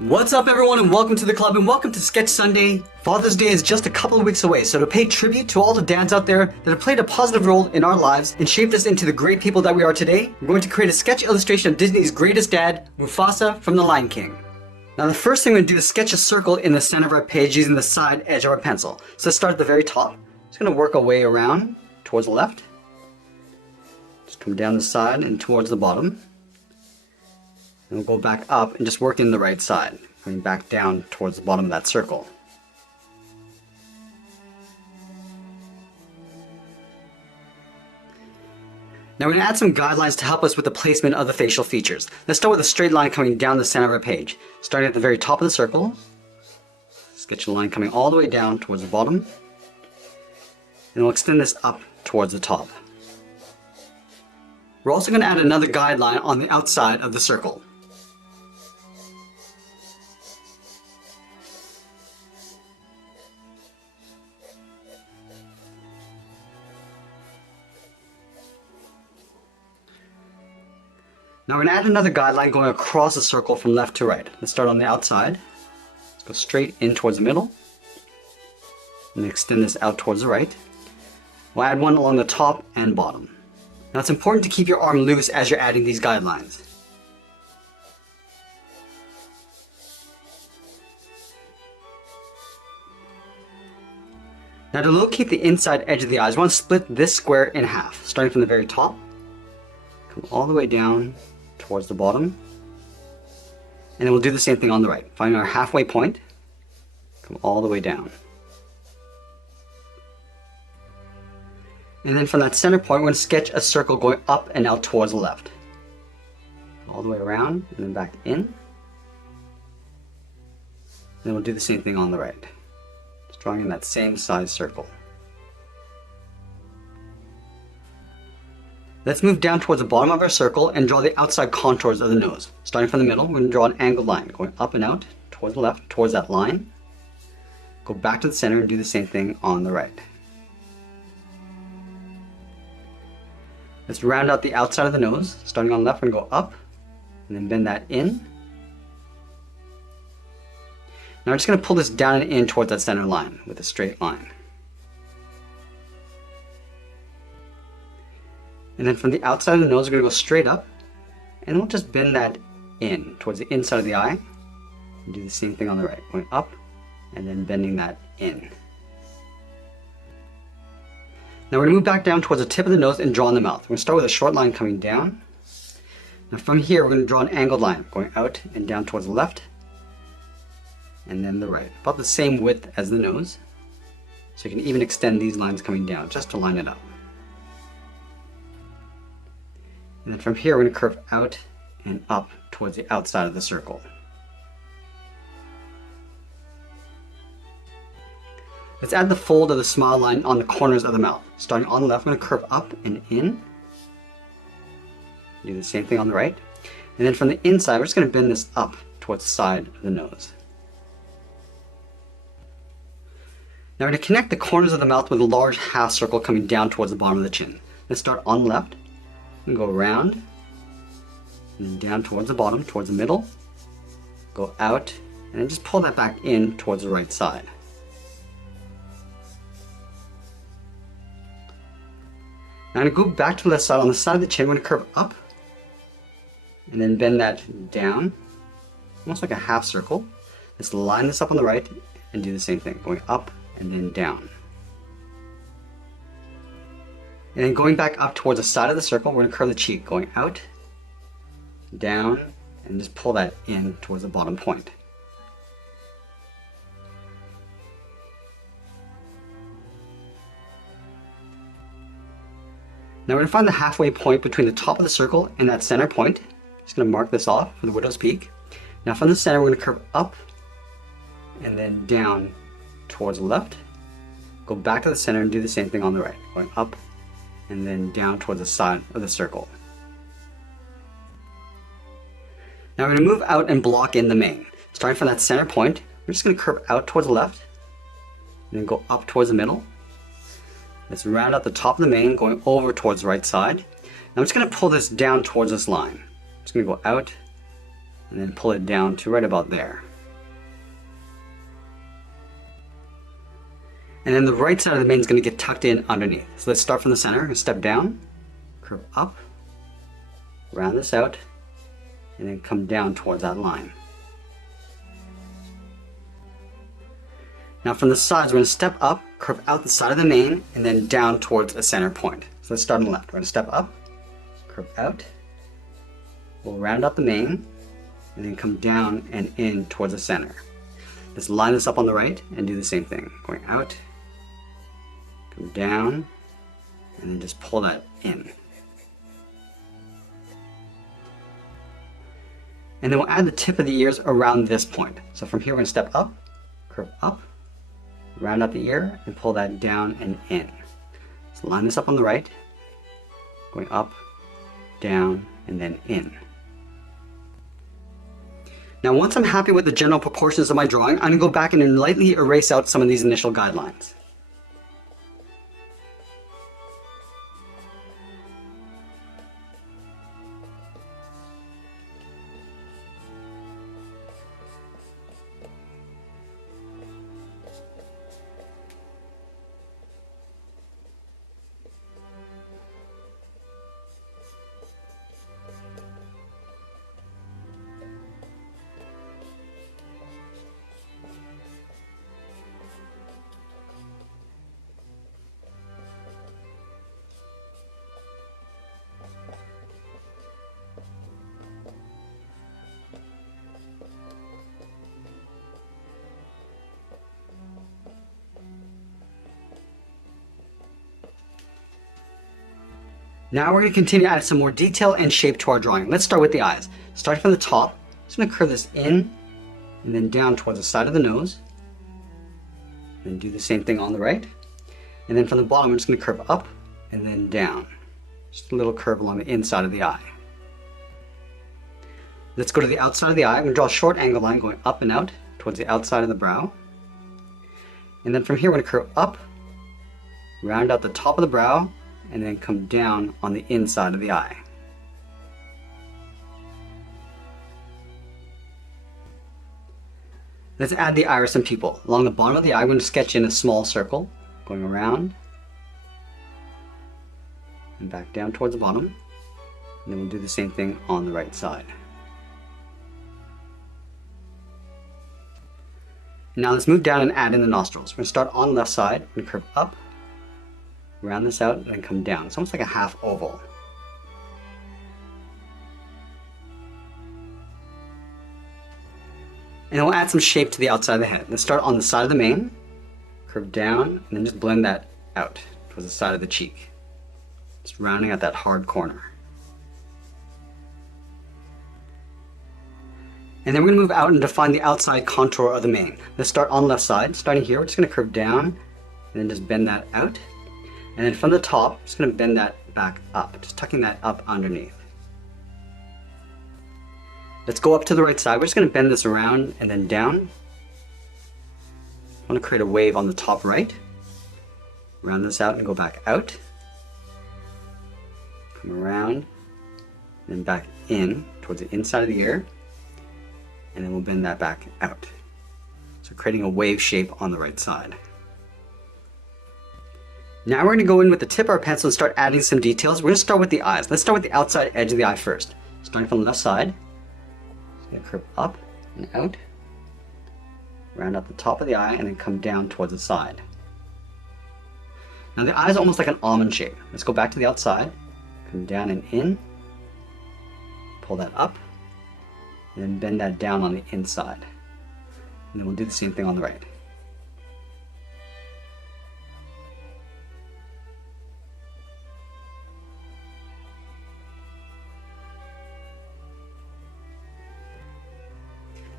What's up everyone and welcome to the club and welcome to Sketch Sunday. Father's Day is just a couple of weeks away, so to pay tribute to all the dads out there that have played a positive role in our lives and shaped us into the great people that we are today, we're going to create a sketch illustration of Disney's greatest dad, Mufasa from The Lion King. Now the first thing we're going to do is sketch a circle in the center of our page using the side edge of our pencil. So let's start at the very top. Just going to work our way around towards the left. Just come down the side and towards the bottom. And we'll go back up and just work in the right side, coming back down towards the bottom of that circle. Now we're going to add some guidelines to help us with the placement of the facial features. Let's start with a straight line coming down the center of our page. Starting at the very top of the circle, sketch a line coming all the way down towards the bottom, and we'll extend this up towards the top. We're also going to add another guideline on the outside of the circle. Now we're going to add another guideline going across the circle from left to right. Let's start on the outside. Let's go straight in towards the middle. And extend this out towards the right. We'll add one along the top and bottom. Now it's important to keep your arm loose as you're adding these guidelines. Now to locate the inside edge of the eyes, we want to split this square in half. Starting from the very top, come all the way down towards the bottom, and then we'll do the same thing on the right. Find our halfway point, come all the way down. And then from that center point, we're going to sketch a circle going up and out towards the left. All the way around, and then back in. And then we'll do the same thing on the right. Just drawing in that same size circle. Let's move down towards the bottom of our circle and draw the outside contours of the nose. Starting from the middle, we're going to draw an angled line going up and out towards the left, towards that line. Go back to the center and do the same thing on the right. Let's round out the outside of the nose. Starting on the left, we're going to go up and then bend that in. Now we're just going to pull this down and in towards that center line with a straight line. And then from the outside of the nose, we're going to go straight up, and we'll just bend that in towards the inside of the eye. And do the same thing on the right, going up, and then bending that in. Now we're going to move back down towards the tip of the nose and draw in the mouth. We're going to start with a short line coming down. Now from here, we're going to draw an angled line going out and down towards the left, and then the right. About the same width as the nose. So you can even extend these lines coming down just to line it up. And then from here, we're going to curve out and up towards the outside of the circle. Let's add the fold of the smile line on the corners of the mouth. Starting on the left, we're going to curve up and in. Do the same thing on the right. And then from the inside, we're just going to bend this up towards the side of the nose. Now we're going to connect the corners of the mouth with a large half circle coming down towards the bottom of the chin. Let's start on the left. And go around, and then down towards the bottom, towards the middle, go out, and then just pull that back in towards the right side. Now I'm going to go back to the left side. On the side of the chin, we're going to curve up, and then bend that down, almost like a half circle. Let's line this up on the right, and do the same thing, going up and then down. And then going back up towards the side of the circle, we're going to curve the cheek, going out, down, and just pull that in towards the bottom point. Now we're going to find the halfway point between the top of the circle and that center point. Just going to mark this off for the widow's peak. Now from the center, we're going to curve up and then down towards the left. Go back to the center and do the same thing on the right, going up and then down towards the side of the circle. Now we're going to move out and block in the mane. Starting from that center point, we're just going to curve out towards the left, and then go up towards the middle. Let's round out the top of the mane, going over towards the right side. Now I'm just going to pull this down towards this line. I'm just going to go out and then pull it down to right about there. And then the right side of the mane is going to get tucked in underneath. So let's start from the center. I'm going to step down, curve up, round this out, and then come down towards that line. Now from the sides, we're going to step up, curve out the side of the mane, and then down towards a center point. So let's start on the left. We're going to step up, curve out, we'll round up the mane, and then come down and in towards the center. Let's line this up on the right and do the same thing. Going out, come down, and then just pull that in. And then we'll add the tip of the ears around this point. So from here, we're going to step up, curve up, round out the ear, and pull that down and in. So line this up on the right, going up, down, and then in. Now once I'm happy with the general proportions of my drawing, I'm going to go back and lightly erase out some of these initial guidelines. Now we're going to continue to add some more detail and shape to our drawing. Let's start with the eyes. Starting from the top, I'm just going to curve this in and then down towards the side of the nose. Then do the same thing on the right. And then from the bottom, I'm just going to curve up and then down. Just a little curve along the inside of the eye. Let's go to the outside of the eye. I'm going to draw a short angle line going up and out towards the outside of the brow. And then from here, we're going to curve up, round out the top of the brow, and then come down on the inside of the eye. Let's add the iris and pupil. Along the bottom of the eye, I'm going to sketch in a small circle, going around and back down towards the bottom. And then we'll do the same thing on the right side. Now let's move down and add in the nostrils. We're going to start on the left side. We're going to curve up, round this out, and then come down. It's almost like a half oval. And then we'll add some shape to the outside of the head. Let's start on the side of the mane, curve down, and then just blend that out towards the side of the cheek. Just rounding out that hard corner. And then we're going to move out and define the outside contour of the mane. Let's start on the left side. Starting here, we're just going to curve down, and then just bend that out. And then from the top, just going to bend that back up, just tucking that up underneath. Let's go up to the right side. We're just going to bend this around and then down. I want to create a wave on the top right. Round this out and go back out. Come around, then back in towards the inside of the ear. And then we'll bend that back out. So creating a wave shape on the right side. Now we're going to go in with the tip of our pencil and start adding some details. We're going to start with the eyes. Let's start with the outside edge of the eye first. Starting from the left side. Just going to curve up and out. Round up the top of the eye and then come down towards the side. Now the eye is almost like an almond shape. Let's go back to the outside. Come down and in. Pull that up. And then bend that down on the inside. And then we'll do the same thing on the right.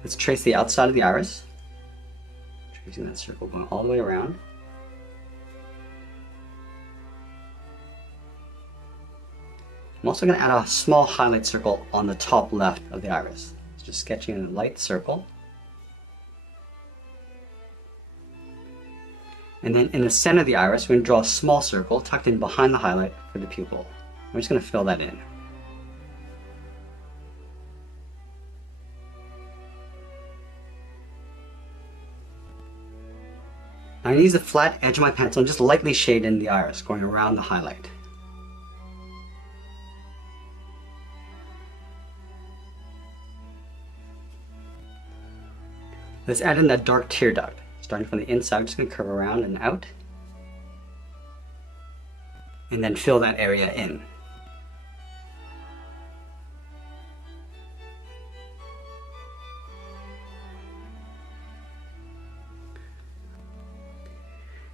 Let's trace the outside of the iris. Tracing that circle going all the way around. I'm also going to add a small highlight circle on the top left of the iris. Just sketching in a light circle. And then in the center of the iris, we're going to draw a small circle tucked in behind the highlight for the pupil. I'm just going to fill that in. I'm going to use the flat edge of my pencil and just lightly shade in the iris, going around the highlight. Let's add in that dark tear duct. Starting from the inside, I'm just going to curve around and out. And then fill that area in.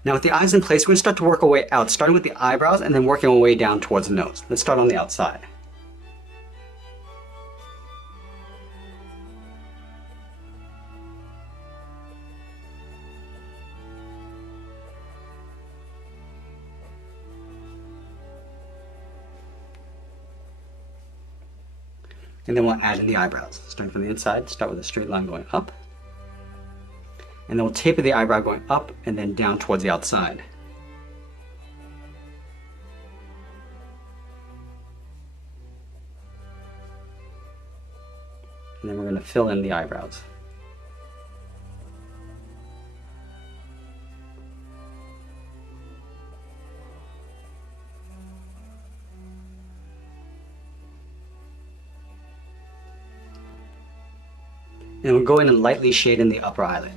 Now with the eyes in place, we're going to start to work our way out, starting with the eyebrows and then working our way down towards the nose. Let's start on the outside. And then we'll add in the eyebrows. Starting from the inside, start with a straight line going up. And then we'll taper the eyebrow going up and then down towards the outside. And then we're going to fill in the eyebrows. And we'll go in and lightly shade in the upper eyelid.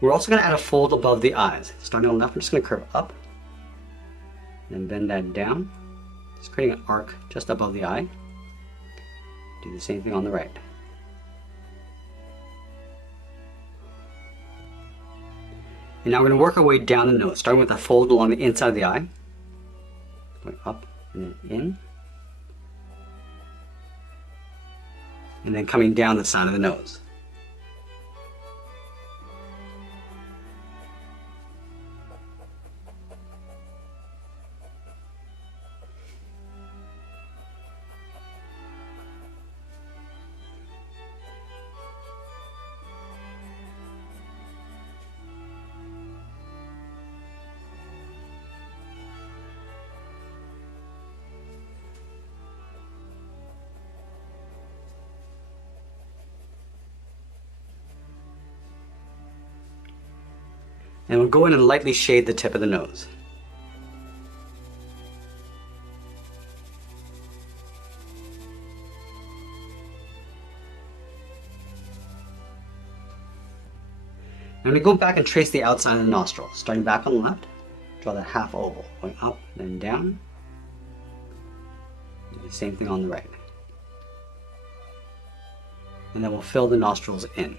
We're also going to add a fold above the eyes. Starting on the left, I'm just going to curve up and bend that down, just creating an arc just above the eye. Do the same thing on the right. And now we're going to work our way down the nose, starting with a fold along the inside of the eye, going up and then in, and then coming down the side of the nose. And we'll go in and lightly shade the tip of the nose. I'm going to go back and trace the outside of the nostril. Starting back on the left, draw the half oval, going up, then down. Do the same thing on the right. And then we'll fill the nostrils in.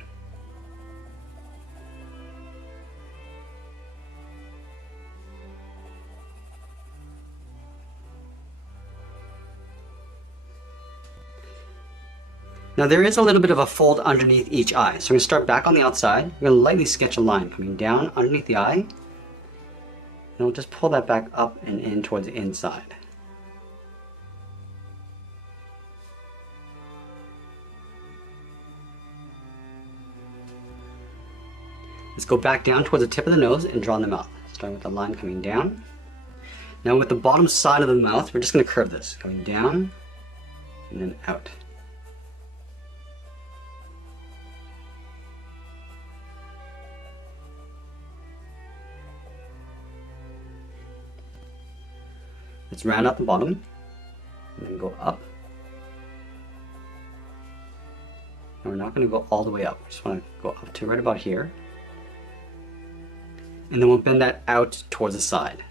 Now there is a little bit of a fold underneath each eye, so we're going to start back on the outside. We're going to lightly sketch a line coming down underneath the eye, and we'll just pull that back up and in towards the inside. Let's go back down towards the tip of the nose and draw in the mouth, starting with the line coming down. Now with the bottom side of the mouth, we're just going to curve this, going down and then out. Let's round out the bottom and then go up. And we're not going to go all the way up. We just want to go up to right about here. And then we'll bend that out towards the side.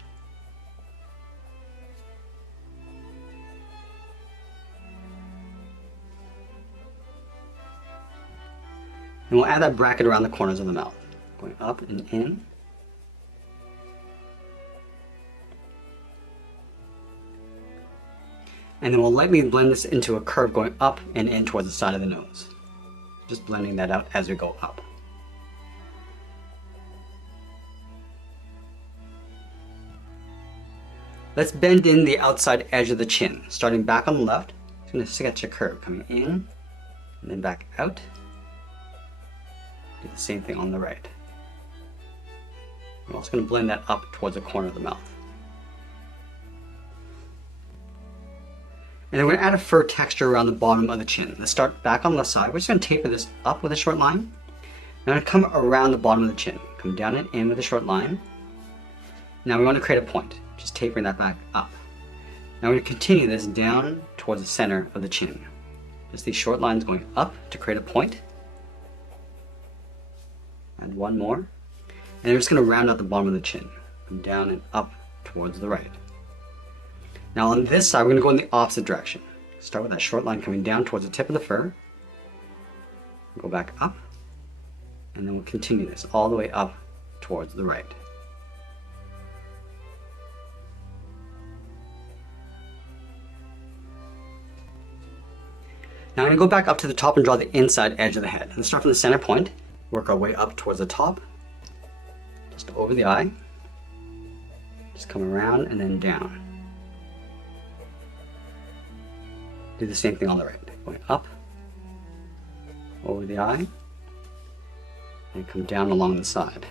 And we'll add that bracket around the corners of the mouth, going up and in. And then we'll lightly blend this into a curve going up and in towards the side of the nose. Just blending that out as we go up. Let's bend in the outside edge of the chin. Starting back on the left, I'm going to sketch a curve coming in and then back out. Do the same thing on the right. I'm also going to blend that up towards the corner of the mouth. And then we're going to add a fur texture around the bottom of the chin. Let's start back on the left side. We're just going to taper this up with a short line. Now I'm going to come around the bottom of the chin. Come down and in with a short line. Now we want to create a point, just tapering that back up. Now we're going to continue this down towards the center of the chin. Just these short lines going up to create a point. And one more. And then we're just going to round out the bottom of the chin. Come down and up towards the right. Now on this side, we're going to go in the opposite direction. Start with that short line coming down towards the tip of the fur. Go back up. And then we'll continue this all the way up towards the right. Now I'm going to go back up to the top and draw the inside edge of the head. Let's start from the center point, work our way up towards the top, just over the eye, just come around and then down. Do the same thing on the right, going up, over the eye, and come down along the side.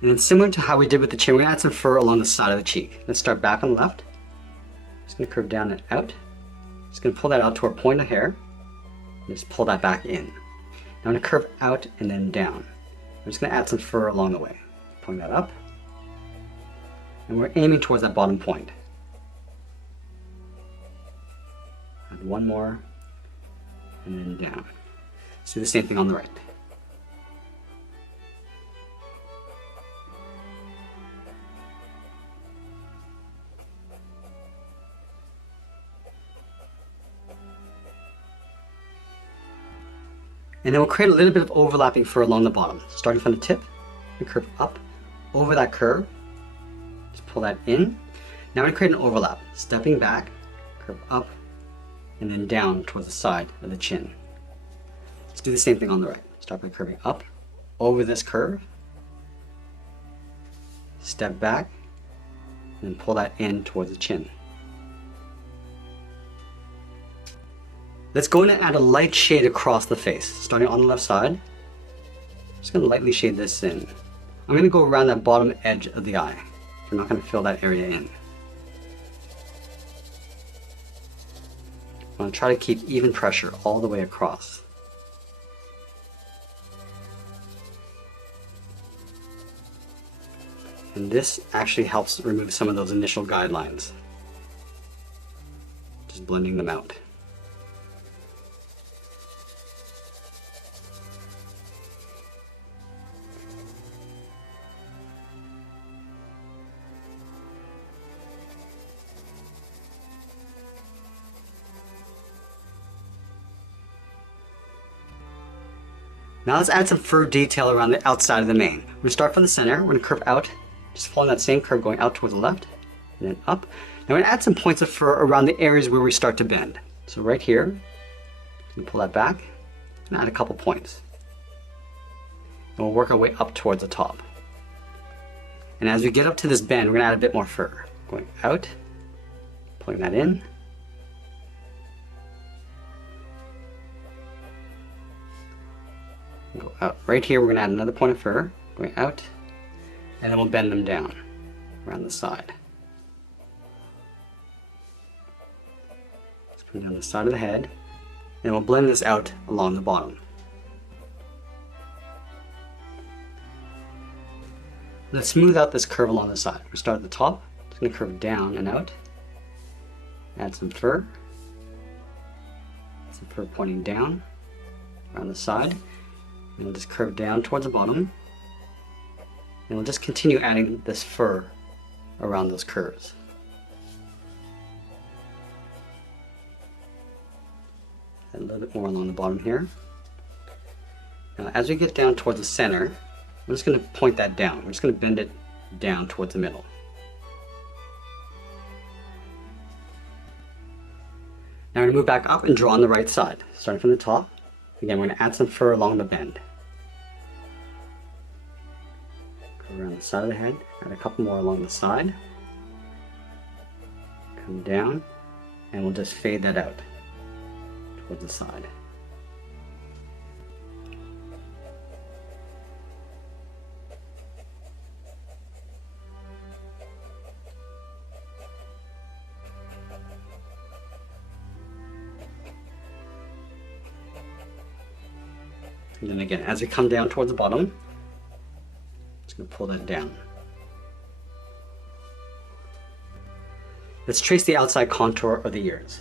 And then similar to how we did with the chin, we're going to add some fur along the side of the cheek. Let's start back on the left. Just going to curve down and out. Just going to pull that out to our point of hair. And just pull that back in. Now I'm going to curve out and then down. I'm just going to add some fur along the way. Pulling that up. And we're aiming towards that bottom point. And one more. And then down. Let's do the same thing on the right. And then we'll create a little bit of overlapping fur along the bottom. Starting from the tip, we curve up over that curve. Just pull that in. Now we're going to create an overlap. Stepping back, curve up, and then down towards the side of the chin. Let's do the same thing on the right. Start by curving up over this curve. Step back, and then pull that in towards the chin. Let's go in and add a light shade across the face. Starting on the left side, just going to lightly shade this in. I'm going to go around that bottom edge of the eye. We're not going to fill that area in. I'm going to try to keep even pressure all the way across. And this actually helps remove some of those initial guidelines. Just blending them out. Now let's add some fur detail around the outside of the mane. We're going to start from the center. We're going to curve out, just following that same curve going out towards the left, and then up. Now we're going to add some points of fur around the areas where we start to bend. So right here, we pull that back, and add a couple points. And we'll work our way up towards the top. And as we get up to this bend, we're going to add a bit more fur. Going out, pulling that in. Go out. Right here, we're going to add another point of fur, going out, and then we'll bend them down around the side. Just put it on the side of the head, and we'll blend this out along the bottom. Let's smooth out this curve along the side. We'll start at the top, just going to curve down and out, add some fur pointing down around the side. And we'll just curve down towards the bottom. And we'll just continue adding this fur around those curves. Add a little bit more along the bottom here. Now as we get down towards the center, we're just going to point that down. We're just going to bend it down towards the middle. Now we're going to move back up and draw on the right side. Starting from the top. Again, we're going to add some fur along the bend. Go around the side of the head, add a couple more along the side. Come down, and we'll just fade that out towards the side. And then again, as we come down towards the bottom, just going to pull that down. Let's trace the outside contour of the ears.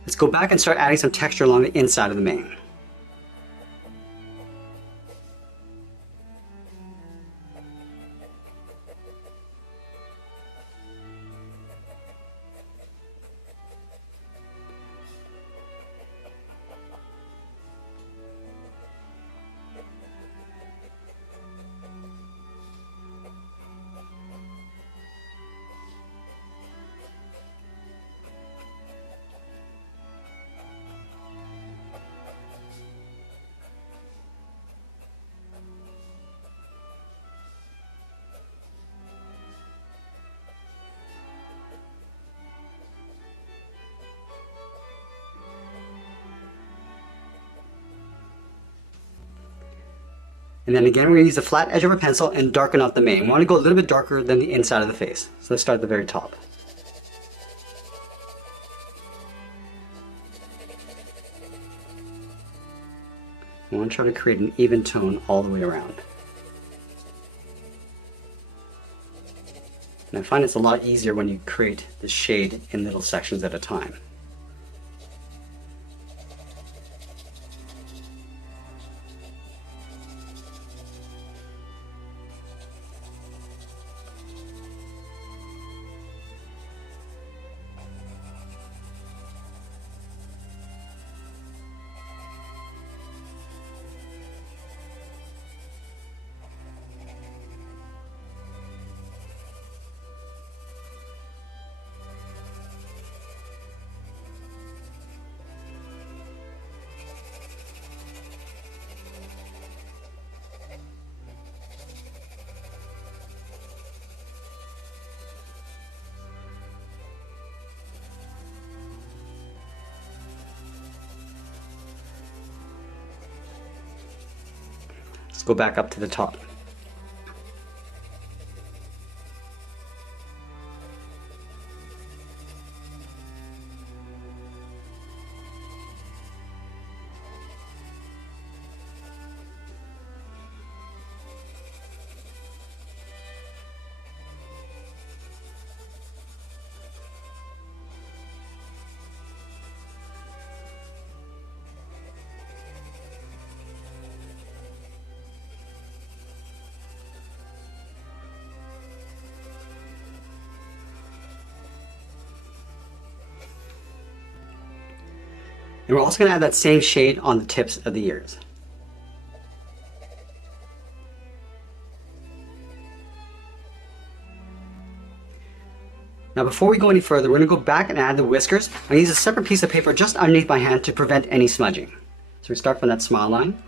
Let's go back and start adding some texture along the inside of the mane. And then again, we're going to use the flat edge of our pencil and darken up the mane. We want to go a little bit darker than the inside of the face. So let's start at the very top. We want to try to create an even tone all the way around. And I find it's a lot easier when you create the shade in little sections at a time. Let's go back up to the top. And we're also going to add that same shade on the tips of the ears. Now before we go any further, we're going to go back and add the whiskers. I use a separate piece of paper just underneath my hand to prevent any smudging. So we start from that smile line,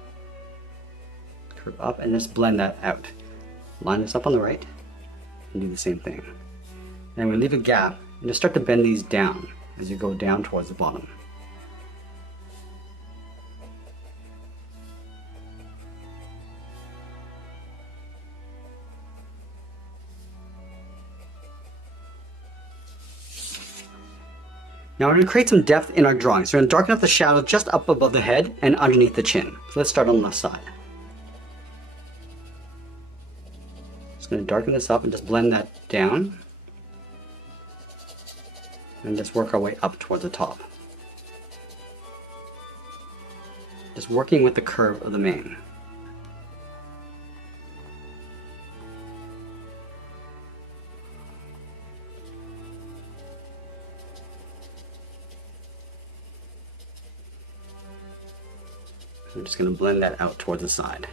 curve up, and just blend that out. Line this up on the right, and do the same thing. And we leave a gap, and just start to bend these down as you go down towards the bottom. Now we're going to create some depth in our drawing. So we're going to darken up the shadow just up above the head and underneath the chin. So let's start on the left side. Just going to darken this up and just blend that down. And just work our way up towards the top. Just working with the curve of the mane. So I'm just going to blend that out towards the side.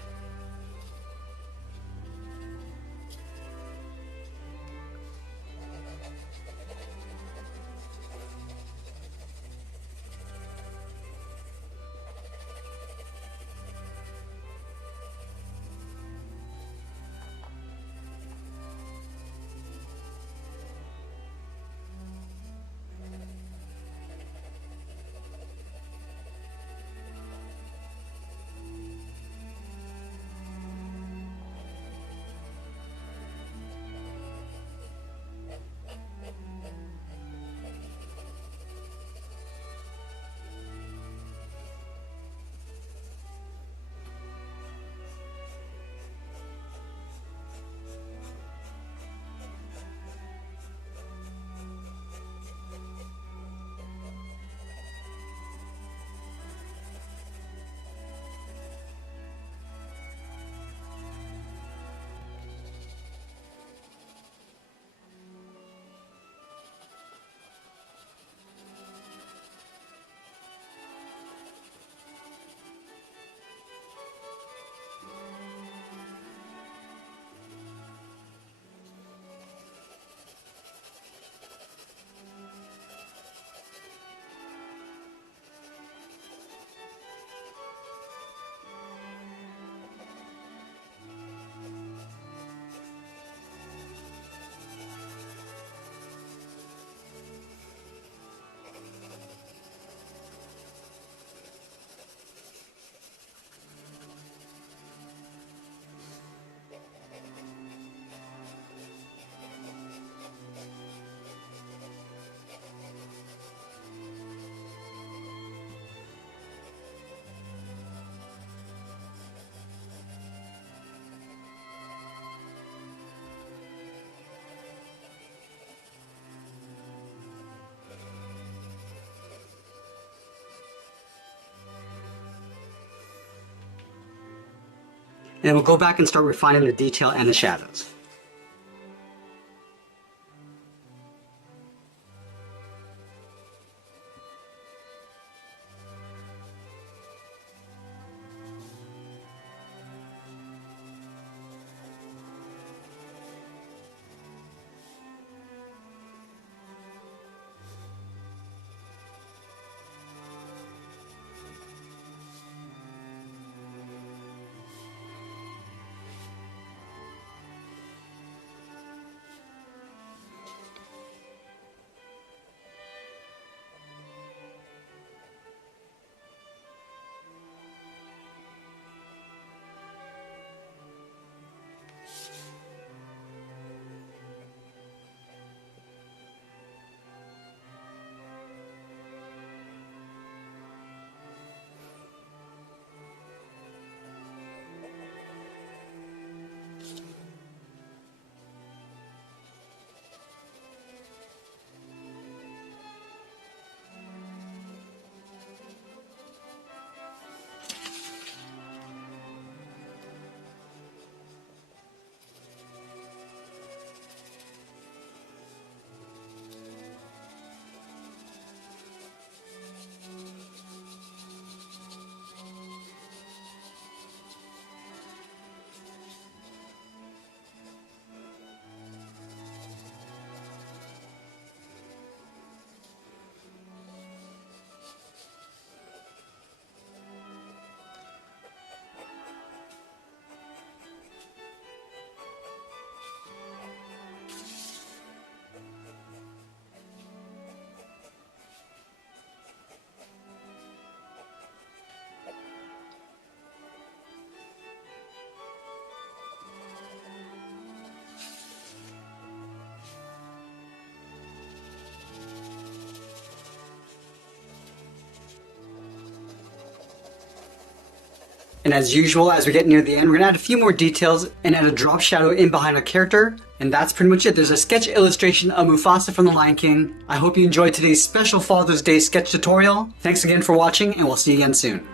And we'll go back and start refining the detail and the shadows. And as usual, as we get near the end, we're gonna add a few more details and add a drop shadow in behind a character. And that's pretty much it. There's a sketch illustration of Mufasa from The Lion King. I hope you enjoyed today's special Father's Day sketch tutorial. Thanks again for watching, and we'll see you again soon.